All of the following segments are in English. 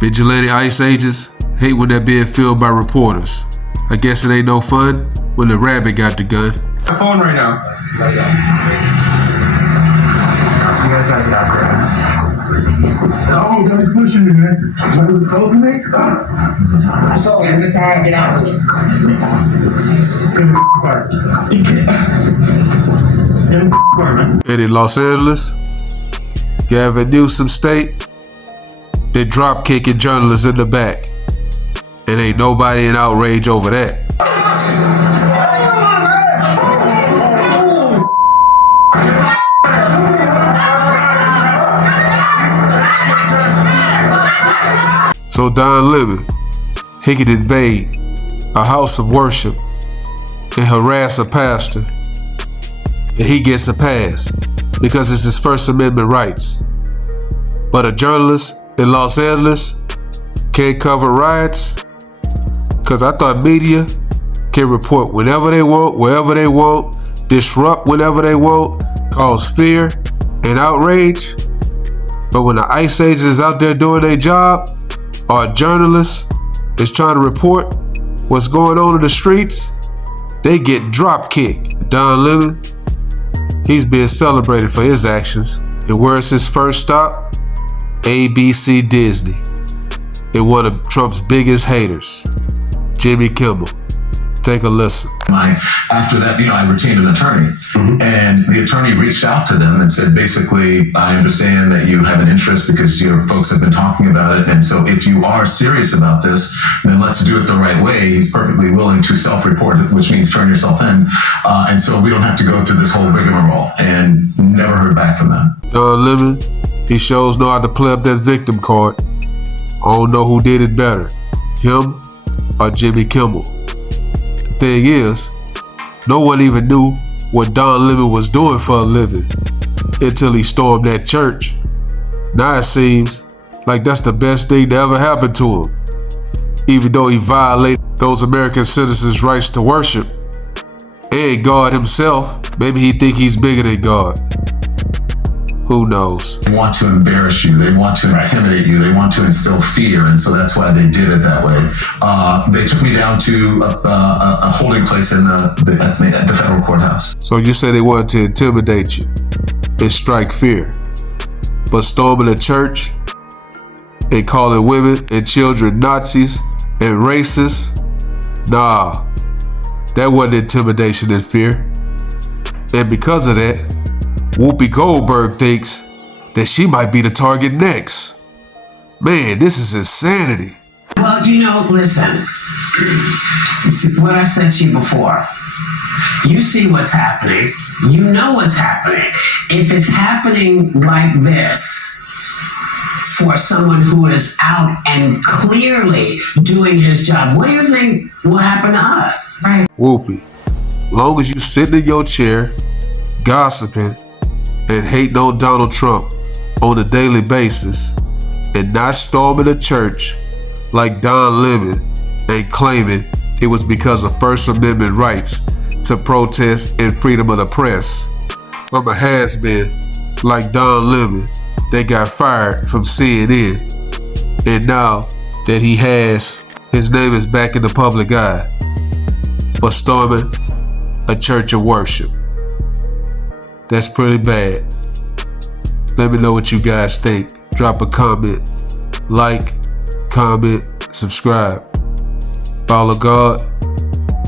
Vigilante ICE agents hate when they're being filmed by reporters. I guess it ain't no fun when the rabbit got the gun. My phone right now. You guys gotta get out there. Oh, don't be pushing me, man. Somebody was close to me? So, I'm gonna try and get out of here. Get in the car. Get in the car, man. And in Los Angeles, Gavin Newsom state, they drop kicking journalists in the back. And ain't nobody in outrage over that. So Don Lemon, he could invade a house of worship and harass a pastor, and he gets a pass because it's his First Amendment rights. But a journalist in Los Angeles can't cover riots? Because I thought media can report whenever they want, wherever they want, disrupt whenever they want, cause fear and outrage. But when the ICE agent is out there doing their job, or a journalist is trying to report what's going on in the streets, they get drop kicked. Don Lemon, he's being celebrated for his actions. And where's his first stop? ABC Disney. And one of Trump's biggest haters, Jimmy Kimmel. Take a listen. After that, I retained an attorney, and the attorney reached out to them and said, basically, I understand that you have an interest because your folks have been talking about it. And so if you are serious about this, then let's do it the right way. He's perfectly willing to self-report it, which means turn yourself in. And so we don't have to go through this whole rigmarole, and never heard back from them. Don Lemon, he shows know how to play up that victim card. I don't know who did it better, him or Jimmy Kimmel. The thing is, no one even knew what Don Lemon was doing for a living until he stormed that church. Now it seems like that's the best thing to ever happen to him. Even though he violated those American citizens' rights to worship and God himself, maybe he think he's bigger than God. Who knows? They want to embarrass you. They want to intimidate you. They want to instill fear. And so that's why they did it that way. They took me down to a holding place at the federal courthouse. So you say they wanted to intimidate you and strike fear. But storming a church and calling women and children Nazis and racists? Nah, that wasn't intimidation and fear. And because of that, Whoopi Goldberg thinks that she might be the target next. Man, this is insanity. Well, listen, it's what I said to you before. You see what's happening. You know what's happening. If it's happening like this for someone who is out and clearly doing his job, what do you think will happen to us? Right. Whoopi, long as you sitting in your chair, gossiping, and hating on Donald Trump on a daily basis and not storming a church like Don Lemon and claiming it was because of First Amendment rights to protest and freedom of the press from a has-been like Don Lemon that got fired from CNN, and now that his name is back in the public eye for storming a church of worship. That's pretty bad. Let me know what you guys think. Drop a comment, like, comment, subscribe. Follow God,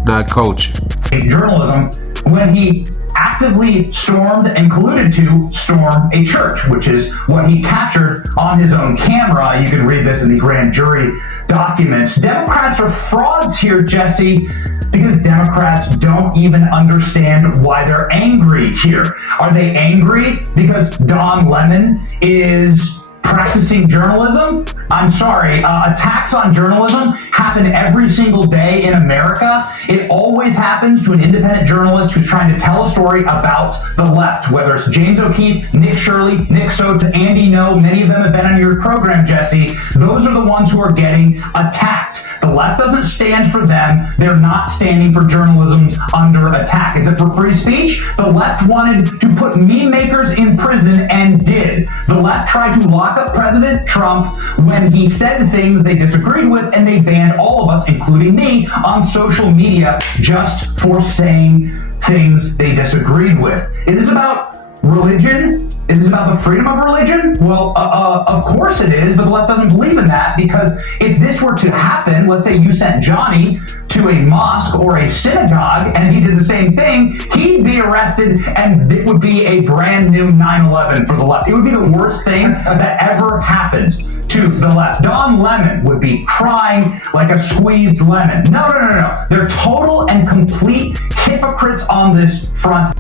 not culture. Journalism when he actively stormed and colluded to storm a church, which is what he captured on his own camera. You can read this in the grand jury documents. Democrats are frauds here, Jesse, because Democrats don't even understand why they're angry here. Are they angry because Don Lemon is practicing journalism? I'm sorry, attacks on journalism happen every single day in America. It always happens to an independent journalist who's trying to tell a story about the left, whether it's James O'Keefe, Nick Shirley, Nick Soates, Andy No, many of them have been on your program, Jesse. Those are the ones who are getting attacked. The left doesn't stand for them. They're not standing for journalism under attack. Is it for free speech? The left wanted to put meme makers in prison and did. The left tried to lock lock up President Trump when he said things they disagreed with, and they banned all of us, including me, on social media just for saying things they disagreed with. Is this about religion? Is this about the freedom of religion? Well, of course it is, but the left doesn't believe in that, because if this were to happen, let's say you sent Johnny to a mosque or a synagogue and he did the same thing, he'd be arrested and it would be a brand new 9/11 for the left. It would be the worst thing that ever happened to the left. Don Lemon would be crying like a squeezed lemon. No. They're total and complete hypocrites on this front.